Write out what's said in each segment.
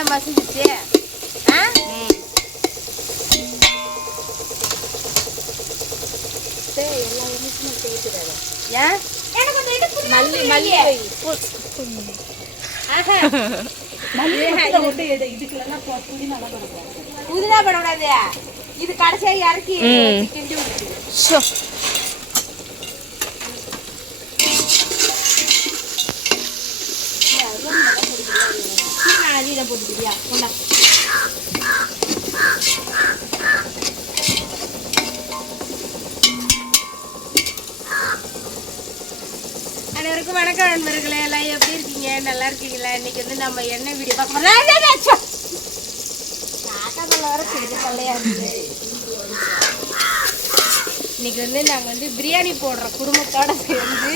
நல்லா மசிஞ்சிச்சு. எல்லா எண்ணெயும் சேர்த்துடாது. ஏன் மல்லி மல்லி புதினா போடக்கூடாது. இது கடைசியா இறக்கி கிண்டி விட்டுட்டு அரியில போட்டுக்கிறியா? அனைவருக்கும் வணக்கம் நண்பர்களே. எல்லாம் எப்படி இருக்கீங்க? நல்லா இருக்கீங்களா? இன்னைக்கு வந்து நம்ம என்ன வீடியோ பார்க்க இன்னைக்கு வந்து நாங்கள் வந்து பிரியாணி போடுற குடும்பத்தோட சேர்ந்து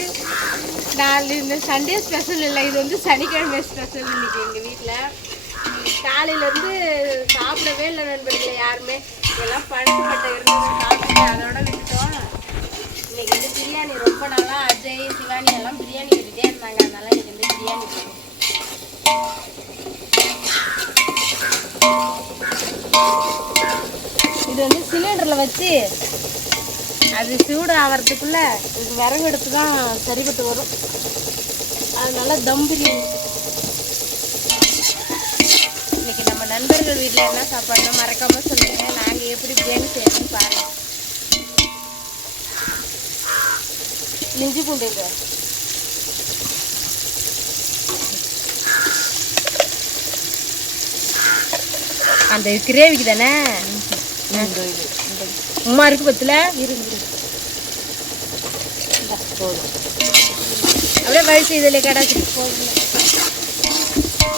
இந்த சண்டே ஸ்பெஷல் இல்லை, இது வந்து சனிக்கிழமை ஸ்பெஷல். இன்னைக்கு எங்கள் வீட்டில் காலையிலேருந்து சாப்பிடவே இல்லை நண்பர்களே யாருமே. எல்லாம் பழக்கப்பட்ட இருந்தது சாப்பிட்டு அதோட விட்டுட்டோம். இன்னைக்கு வந்து பிரியாணி ரொம்ப நாளாக அஜய் சிவானி எல்லாம் பிரியாணி கேட்டுகிட்டே இருந்தாங்க. அதனால இன்னைக்கு வந்து பிரியாணி போடும். இது வந்து சிலிண்டரில் வச்சு அது சூடு ஆகிறதுக்குள்ள இது விறகு எடுத்து தான் சரிபட்டு வரும். அதனால தம் பிரியாணி. இன்னைக்கு நம்ம நண்பர்கள் வீட்டில் என்ன சாப்பாடுனா மறக்காம சொல்லுங்க. நாங்கள் எப்படி பிரியாணி செய்யணும்னு பாருங்க. இஞ்சி பூண்டுங்க அந்த கிரேவிக்கு தானே உமா இருக்கு பத்துல போதும். அப்படியே வயசு இதில் கிடச்சி போதும்.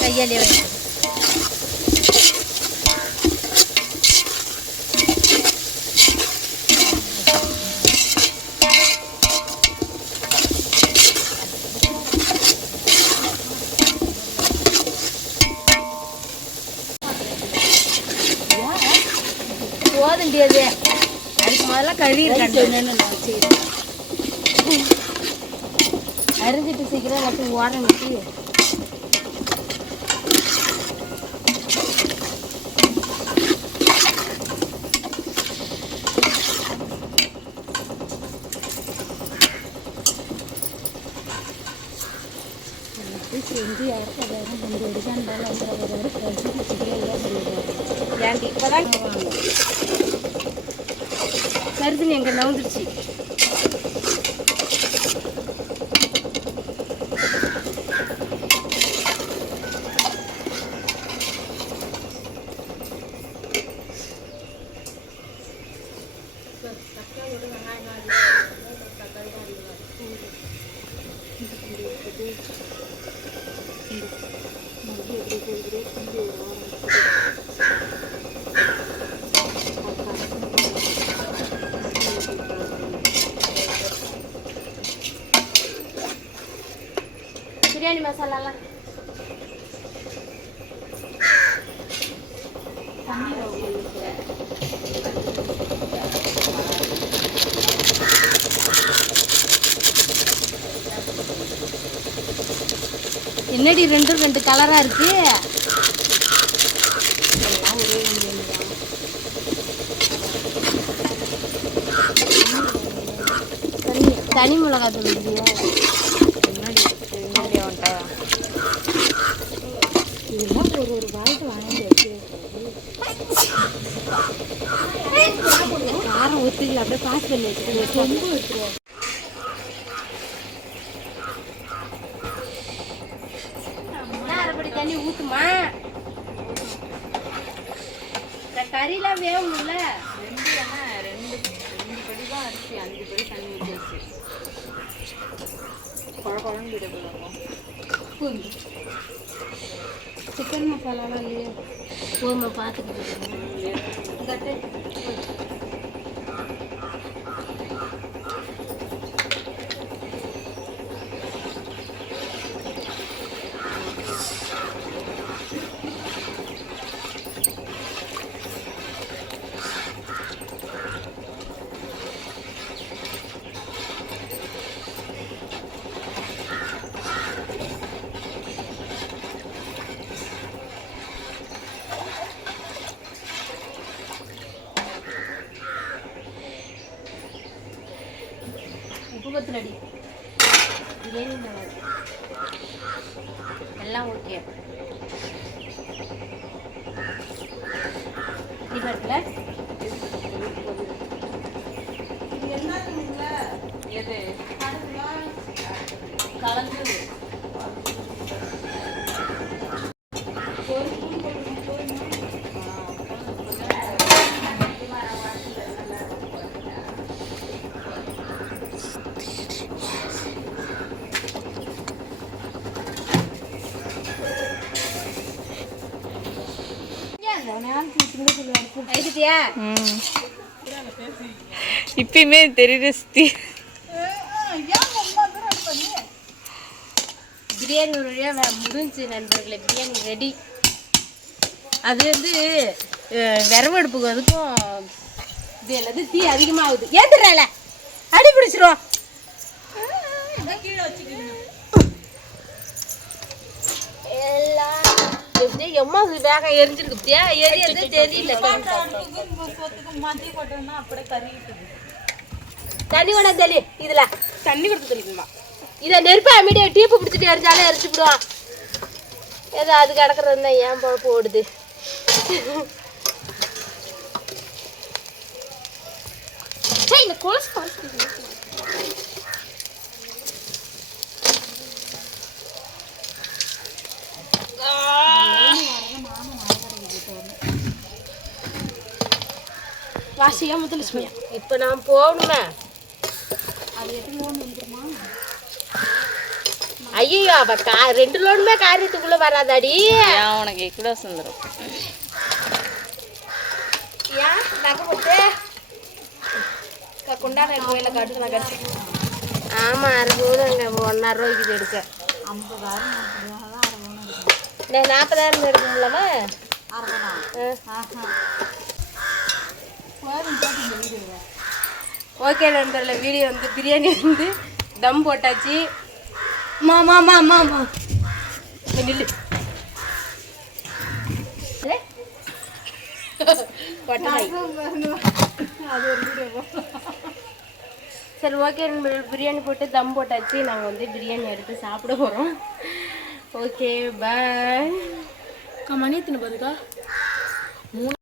கையாலே வயசு போதும் முடியாது. அதுக்கு முதல்ல கழுவிருக்கேன். அரிஞ்சிட்டு சீக்கிரம் எல்லாத்தையும் ஓரம் வச்சு செஞ்சு யாருக்கும் கொஞ்சம் எடுக்காண்டாலும் ஏன்டி இப்போதான் கருதுன்னு எங்க நவுந்துருச்சு. பிரியாணி மசாலாலாம் என்னடி ரெண்டு கலரா இருக்கு. எல்லாம் ஒரே தனி மிளகாய் தூள் இல்லையா? இதெல்லாம் ஒரு வாய்ப்பு வாங்கி வச்சு காரம் ஊற்றிக்கல. அப்படியே பாஸ் பண்ணி வச்சுருக்கேன். ரொம்ப வச்சுருவோம். அரைப்படி தண்ணி ஊற்றுமா? கறிலாம் வேணும்ல. ரெண்டு படி தான் அரிசி, 5 படி தண்ணி ஊற்றியாச்சு. குழம்பு விட சிக்கன் மசாலாலாம் இல்லையா? போதுமா பார்த்துக்கிட்டு ஊற்றுலடி பிரியாணி எல்லாம் ஓகே இருக்குல்ல எது கலந்து இப்பயுமே தெரியுது சித்தி. பிரியாணி ஒரு வழியாக முடிஞ்சு நண்பர்களே. பிரியாணி ரெடி. அது வந்து விரவு அடுப்புக்கு அதுக்கும் இது எல்லாத்தையும் தீ அதிகமாகுது. ஏத்துறால அடி பிடிச்சிரும். எம்மா வேக எரிஞ்சிருக்கு பத்தியா? எரியது தெரியல. தண்ணி வேணா தெளி. இதுல தண்ணி கொடுத்து தெளிக்கணுமா? இதை நெருப்பா மீடியா டீப்பு பிடிச்சிட்டு எரிஞ்சாலே எரிச்சு விடுவான். ஏதோ அது கிடக்குறது தான் ஏன் பழப்பு ஓடுது. இந்த கொலுசு வாசியா முத்துலட்சுமியா. இப்போ நான் போகணுமே. அது 8 லோன் வந்துருமா? ஐயோ அவ 2 லோனுமே காரியத்துக்குள்ள வராதாடி. உனக்கு கூட வந்துடும். ஏன் நகை போட்டு கொண்டாட கோயில காட்டு நான் கட்டி. ஆமா 60 அங்கே 1.5 ரூபாய்க்கு எடுக்க 40,000 எடுக்கணும்லாமா? ஓகே நண்பர்கள, வீடியோ வந்து பிரியாணி வந்து தம் போட்டாச்சு. மாமா மாமா மாமா நில்லு. சரி ஓகே நண்பர்கள், பிரியாணி போட்டு தம் போட்டாச்சு. நாங்கள் வந்து பிரியாணி எடுத்து சாப்பிட போகிறோம். Okay bye. மணி எத்தனை பாருக்கா?